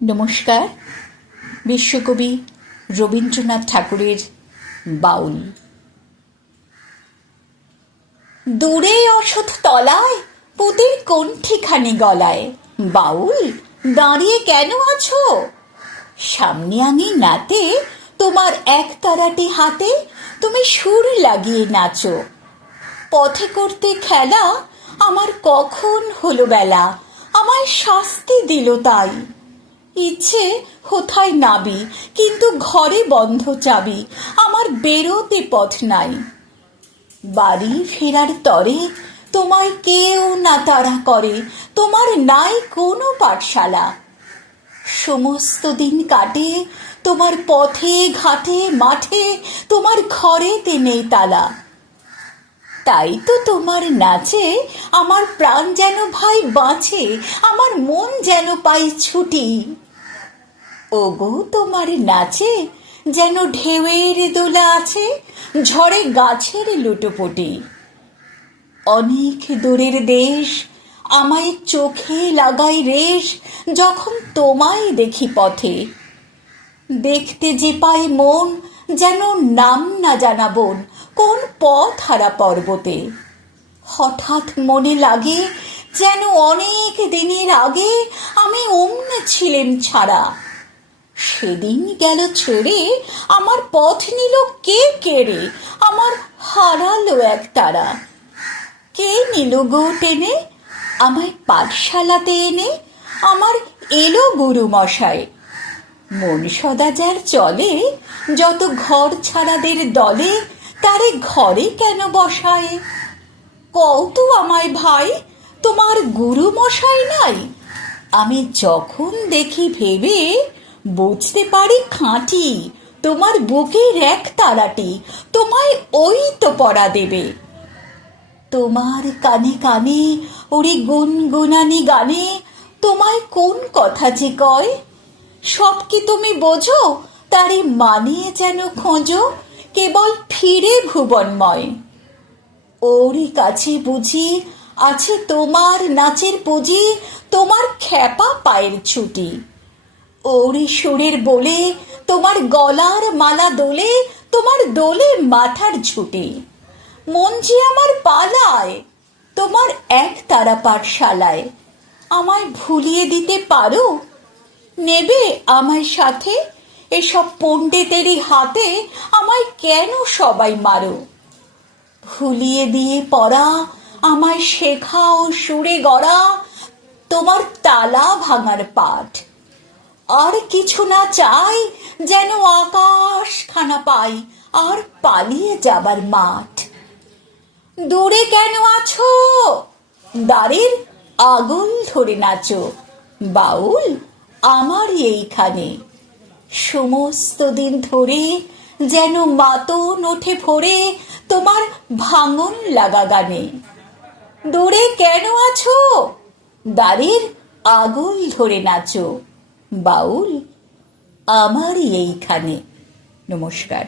নমস্কার। বিশ্বকবি রবীন্দ্রনাথ ঠাকুরের বাউল। দূরে অসৎ তলায় পুঁতির কণ্ঠিখানি গলায়, বাউল দাঁড়িয়ে কেন আছো? সামনে আঙিনাতে তোমার এক তারাটি হাতে তুমি সুর লাগিয়ে নাচো। পথে করতে খেলা আমার কখন হলো বেলা, আমায় শাস্তি দিল তাই। ইচ্ছে কোথায় নাবি, কিন্তু ঘরে বন্ধ চাবি, আমার বেরোতে পথ নাই। বাড়ি ফেরার তরে তোমায় কেউ না তাড়া করে, তোমার নাই কোনো পাঠশালা। সমস্ত দিন কাটে তোমার পথে ঘাটে মাঠে, তোমার ঘরেতে নেই তালা। তাই তো তোমার নাচে আমার প্রাণ যেন ভাই বাঁচে, আমার মন যেন পাই ছুটি। ওগো তোমার নাচে যেন ঢেউয়ের দোলা আছে, ঝড়ে গাছের লুটোপুটি। অনেক দূরের দেশ আমায় চোখে লাগাই রেশ, যখন তোমায় দেখি পথে। দেখতে যে পাই মন যেন নাম না জানা বন, কোন পথ হারা পর্বতে। হঠাৎ মনে লাগে যেন অনেক দিনের আগে আমি অমনে ছিলেম ছাড়া। সেদিন গেল ছেড়ে আমার পথ নিল কে কেড়ে, আমার হারালো এক তারা। কে নিল গো টেনে আমায় পাঠশালাতে এনে, আমার এলো গুরু মশাই। মন সদা যার চলে যত ঘর ছাড়াদের দলে, তারে ঘরে কেন বসায়? কও তো আমায় ভাই, তোমার গুরু মশাই নাই? আমি যখন দেখি ভেবে বুঝতে পারি খাঁটি, তোমার বুকের এক তারাটি তোমায় ওই তো পড়া দেবে। তোমার কানে কানে ওরে গুনগুনানি গানে তোমায় কোন কথা যে কয়, সব কি তুমি বোঝো? তারে মানে যেন খোঁজো কেবল ফিরে ভুবনময়। ওরই কাছে বুঝি আছে তোমার নাচের পুঁজি, তোমার খ্যাপা পায়ের ছুটি। ওরই সুরের বলে তোমার গলার মালা দোলে, তোমার দোলে মাথার ঝুঁটি। মন যে আমার পালায় তোমার এক তারা পাঠশালায়, আমায় ভুলিয়ে দিতে পারো? নেবে আমায় সাথে? এসব পণ্ডিতেরই হাতে আমায় কেন সবাই মারো? ভুলিয়ে দিয়ে পড়া আমায় শেখাও সুরে গড়া, তোমার তালা ভাঙার পাঠ। আর কিছু না চাই, যেন আকাশ খানা পাই আর পালিয়ে যাবার মাঠ। দূরে কেন আছো? দ্বারের আগুন ধরে নাচো, বাউল আমার এইখানে। সমস্ত দিন ধরে যেন মাতন ওঠে ভোরে তোমার ভাঙন লাগা গানে। দূরে কেন আছো? দ্বারের আগুন ধরে নাচো, বাউল আমারই এইখানে। নমস্কার।